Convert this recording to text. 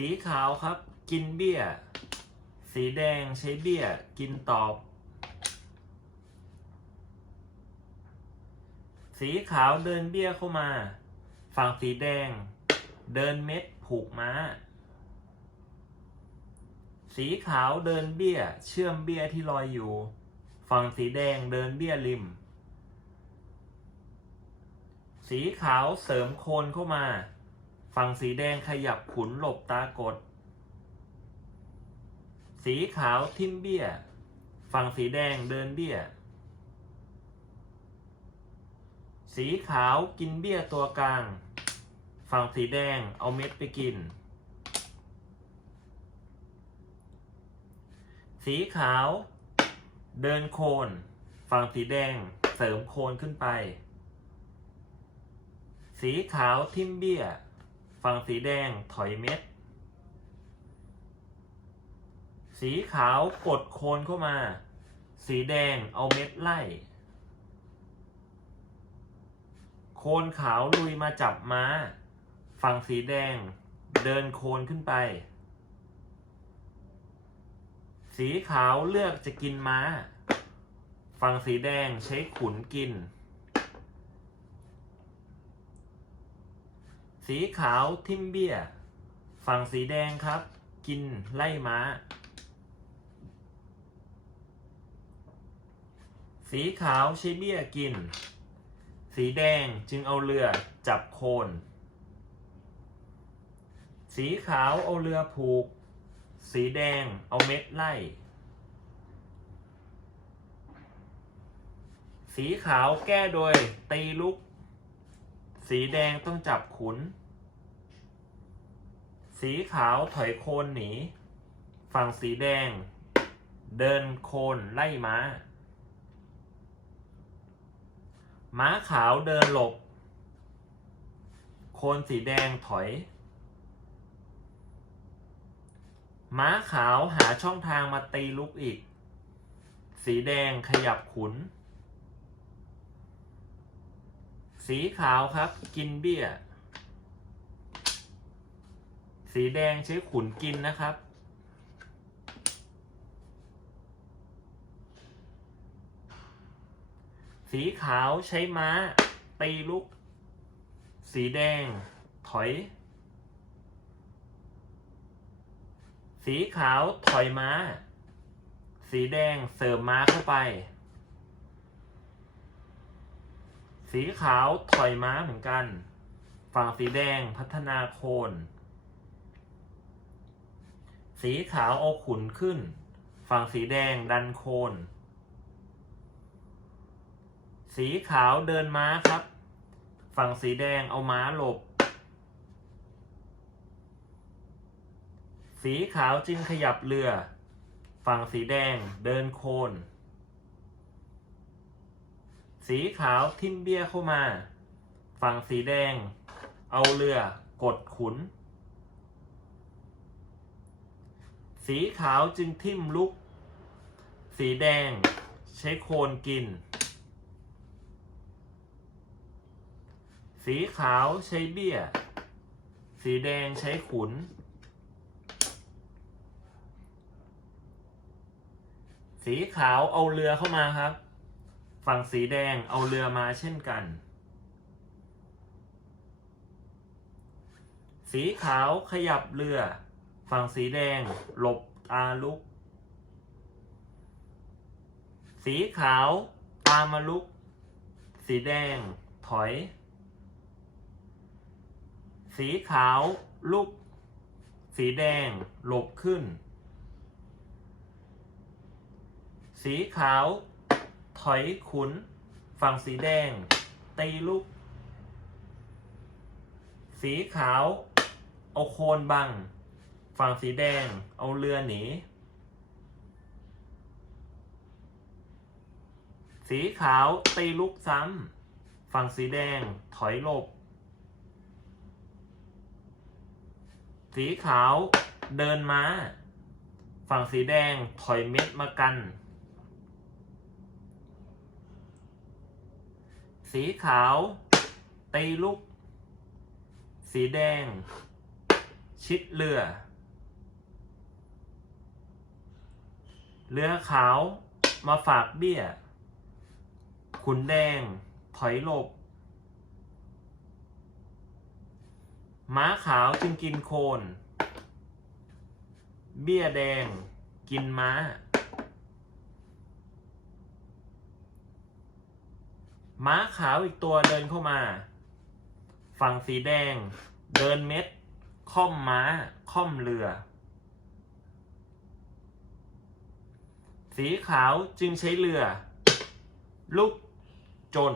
สีขาวครับ กินเบี้ย สีแดงใช้เบี้ย กินตอบ สีขาวเดินเบี้ยเข้ามา ฝั่งสีแดง เดินเม็ดผูกม้า สีขาวเดินเบี้ย เชื่อมเบี้ยที่ลอยอยู่ ฝั่งสีแดงเดินเบี้ยริม สีขาวเสริมโคนเข้ามา ฝั่งสีแดงขยับขุนหลบตากด สีขาวทิมเบี้ย ฝั่งสีแดงเดินเบี้ย สีขาวกินเบี้ยตัวกลาง ฝั่งสีแดงเอาเม็ดไปกิน สีขาว เดินโคน ฝั่งสีแดงเสริมโคนขึ้นไป สีขาวทิมเบี้ย ฝั่งสีแดงถอยเม็ด สีขาวกดโคนเข้ามา สีแดงเอาเม็ดไล่ โคนขาวลุยมาจับม้า ฝั่งสีแดงเดินโคนขึ้นไป สีขาวเลือกจะกินม้า ฝั่งสีแดงใช้ขุนกิน สีขาวทิมเบี้ยฝั่งสีแดงครับ กินไล่ม้า สีขาวใช้เบี้ยกิน สีแดงจึงเอาเรือจับโคน สีขาวเอาเรือผูก สีแดงเอาเม็ดไล่ สีขาวแก้โดยตีลุก สีแดงต้องจับขุน สีขาวถอยโคนหนี ฝั่งสีแดง เดินโคนไล่ม้า ม้าขาวเดินหลบ โคนสีแดงถอย ม้าขาวหาช่องทางมาตีลุกอีก สีแดงขยับขุน สีขาวครับ กินเบี้ย สีแดงใช้ขุนกินนะครับ สีขาวใช้ม้า ตีลุก สีแดง ถอย สีขาวถอยม้า สีแดงเสริมม้าเข้าไป สีขาวถอยม้าเหมือนกัน ฝั่งสีแดงพัฒนาโคน สีขาวเอาขุนขึ้น ฝั่งสีแดงดันโคน สีขาวเดินม้าครับ ฝั่งสีแดงเอาม้าหลบ สีขาวจึงขยับเรือ ฝั่งสีแดงเดินโคน สีขาวทิมเบี้ยเข้ามา ฝั่งสีแดง เอาเรือกดขุน สีขาวจึงทิมลุก สีแดงใช้โคนกิน สีขาวใช้เบี้ย สีแดงใช้ขุน สีขาวเอาเรือเข้ามาครับ ฝั่งสีแดงเอาเรือมาเช่นกัน สีขาวขยับเรือ ฝั่งสีแดงหลบตาลุก สีขาวตามมาลุก สีแดงถอย สีขาวลุก สีแดงหลบขึ้น สีขาว ถอยขุน ฝั่งสีแดง ตีลุกสีขาว เอาโคนบัง ฝั่งสีแดง เอาเรือหนี สีขาวตีลุกซ้ำ ฝั่งสีแดง ถอยหลบ สีขาวเดินมา ฝั่งสีแดงถอยเม็ดมากัน สีขาว ตีลูก สีแดง ชิดเรือ เรือขาวมาฝากเบี้ย ขุนแดงถอยหลบ ม้าขาวจึงกินโคน เบี้ยแดงกินม้า ม้าขาวอีกตัวเดินเข้ามา ฝั่งสีแดง เดินเม็ด ค่อมม้า ค่อมเรือ สีขาวจึงใช้เรือ ลุกจน